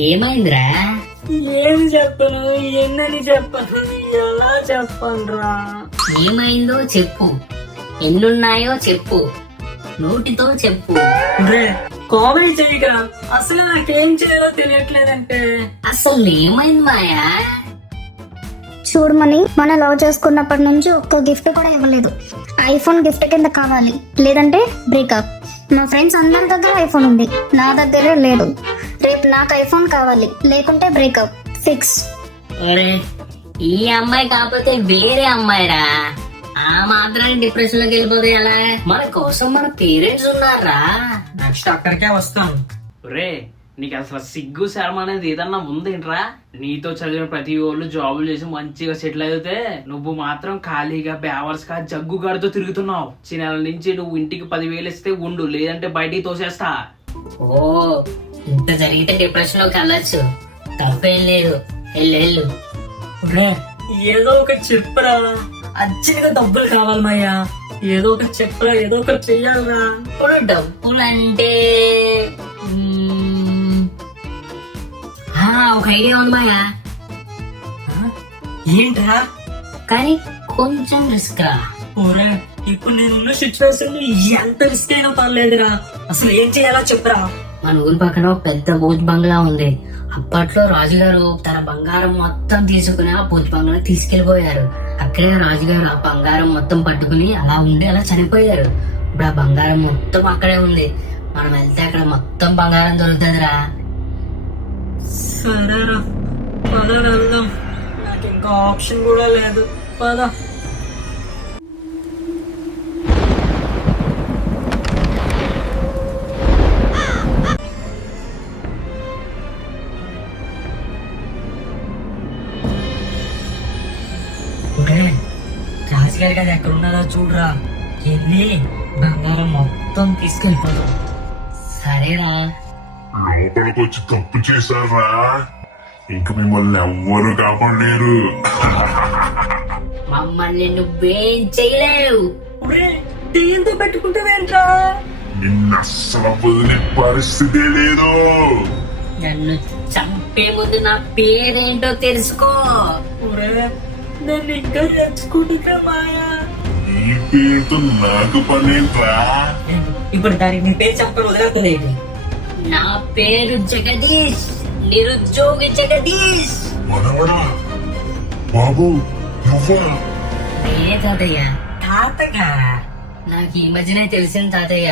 ఏమైందిరా? ఏం చెప్పను, ఎన్నని చెప్పను, ఎలా చెప్పనురా? ఏమైందో చెప్పు, ఎన్నున్నాయో చెప్పు, నోటితో చెప్పు. కామెడీ చేయగా అసలు నాకేం చేయాలో తెలియట్లేదంటే. అసలు ఏమైంది మాయా? చూడమని మన లవ్ చేసుకున్నప్పటి నుంచి ఒక్క గిఫ్ట్ కూడా ఇవ్వలేదు. ఐఫోన్ గిఫ్ట్ కింద కావాలి, లేదంటే బ్రేకప్. మా ఫ్రెండ్స్ అందరి దగ్గర ఐఫోన్ ఉంది, నా దగ్గరే లేదు. రేపు నాకు ఐఫోన్ కావాలి, లేకుంటే బ్రేకప్ ఫిక్స్. అరే, ఈ అమ్మాయి కాకపోతే వేరే అమ్మాయిరా. ఆ మాత్రాన్ని డిప్రెషన్ లోకి వెళ్ళిపోతే ఎలా? మన కోసం మన పేరెంట్స్ ఉన్నారా. నెక్స్ట్ అక్కడికే వస్తాను. రే, నీకు అసలు సిగ్గు శరం అనేది ఏదన్నా ఉందేంట్రా? నీతో చదివిన ప్రతి వాళ్ళు జాబులు చేసి మంచిగా సెటిల్ అయితే నువ్వు మాత్రం ఖాళీగా బేవర్స్ గా జగ్గు గారితో తిరుగుతున్నావు. నెల నుంచి నువ్వు ఇంటికి 10,000 ఇస్తే ఉండు, లేదంటే బయటికి తోసేస్తా. ఓ, ఇంత జరిగితే డిప్రెషన్ లోకి వెళ్ళచ్చు, తప్పేం లేదు. వెళ్ళు. ఏదో ఒక చెప్పురా, అర్జెంట్గా డబ్బులు కావాలి మాయా. ఏదో ఒక చెప్పురా, ఏదో ఒకటి చెయ్యాలరా. ఇప్పుడు డబ్బులు అంటే ఒక ఐడియా ఉంది మాయా. ఏంట్రా? కానీ కొంచెం రిస్క్ రా. ఓరే, ఇప్పుడు నేనున్న సిచ్యువేషన్ ఎంత రిస్క్ అయినా పర్లేదురా. అసలు ఏం చేయాలో చెప్పురా. మన ఊరి పక్కన ఒక పెద్ద భూజ్ బంగ్లా ఉంది. అప్పట్లో రాజుగారు తన బంగారం మొత్తం తీసుకుని ఆ భూజ్ బంగ్లా తీసుకెళ్లిపోయారు. అక్కడే రాజుగారు ఆ బంగారం మొత్తం పట్టుకుని అలా ఉండి అలా చనిపోయారు. ఇప్పుడు ఆ బంగారం మొత్తం అక్కడే ఉంది. మనం వెళ్తే అక్కడ మొత్తం బంగారం దొరుకుతుందిరా. సరేరా, పద వెళ్దాం. నాకు ఇంకా ఆప్షన్ కూడా లేదు, పద. రాజుగారి కదా ఎక్కడ ఉన్నదో చూడరా, వెళ్ళి బంగారం మొత్తం తీసుకెళ్ళిపోతాం. సరేరా. లోపలికి వచ్చి తప్పు చేశారా? ఇంక మిమ్మల్ని ఎవ్వరు కాపాడలేరు. మమ్మల్ని నువ్వేం చేయలేవు. దీంతో పెట్టుకుంటావేంట్రా? నిన్న అస్సలు వదిలే పరిస్థితే లేదు. నన్ను చంపే ముందు నా పేరేంటో తెలుసుకో. నన్ను ఇంకా తెచ్చుకుంటున్నా మాయా. ఈ పేరుతో నాకు పనేంట్రా? ఇప్పుడు దానికి నీ పేరు చెప్పడం వదలకూడదు. నా పేరు జగదీష్, నిరుద్యోగి జగదీష్. మనవడా, బాబు నువ్వా? నేనే తాతయ్య. తాతగా? నాకు ఈ మధ్యనే తెలిసింది తాతయ్య,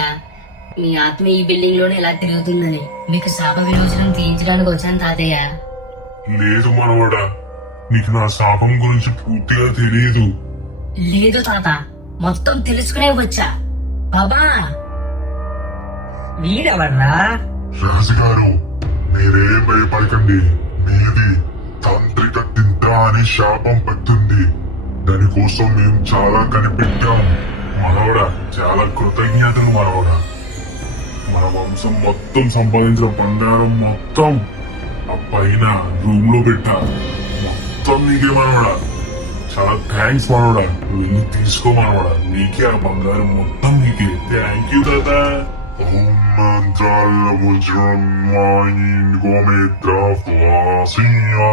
మీ ఆత్మ ఈ బిల్డింగ్ లోనే ఇలా తిరుగుతుందని. మీకు శాప విమోచనం తీయించడానికి వచ్చాను తాతయ్య. లేదు మనవడా, నీకు నా శాపం గురించి పూర్తిగా తెలియదు. లేదు తాత, మొత్తం తెలుసుకునే వచ్చా. బాబా, వీడెవర్రా? రాజుగారు, మీరే భయపడకండి. మీది తాంత్రిక తింట అనే శాపం పట్టింది. దానికోసం మేము చాలా కనిపెట్టాం. మనవడా, చాలా కృతజ్ఞతలు మనవడా. మన వంశం మొత్తం సంపాదించిన బంగారం మొత్తం ఆ పైన రూమ్ లో పెట్టా. మొత్తం నీకే మనవడా. చాలా థ్యాంక్స్ మనవడా. వెళ్ళి తీసుకో మనవడా, నీకే ఆ బంగారం మొత్తం నీకే. థ్యాంక్ యూ తాత. ఓం మంత్రాల వజ్రం వాయిన్ గోమిత్ర ఫ్లాసియా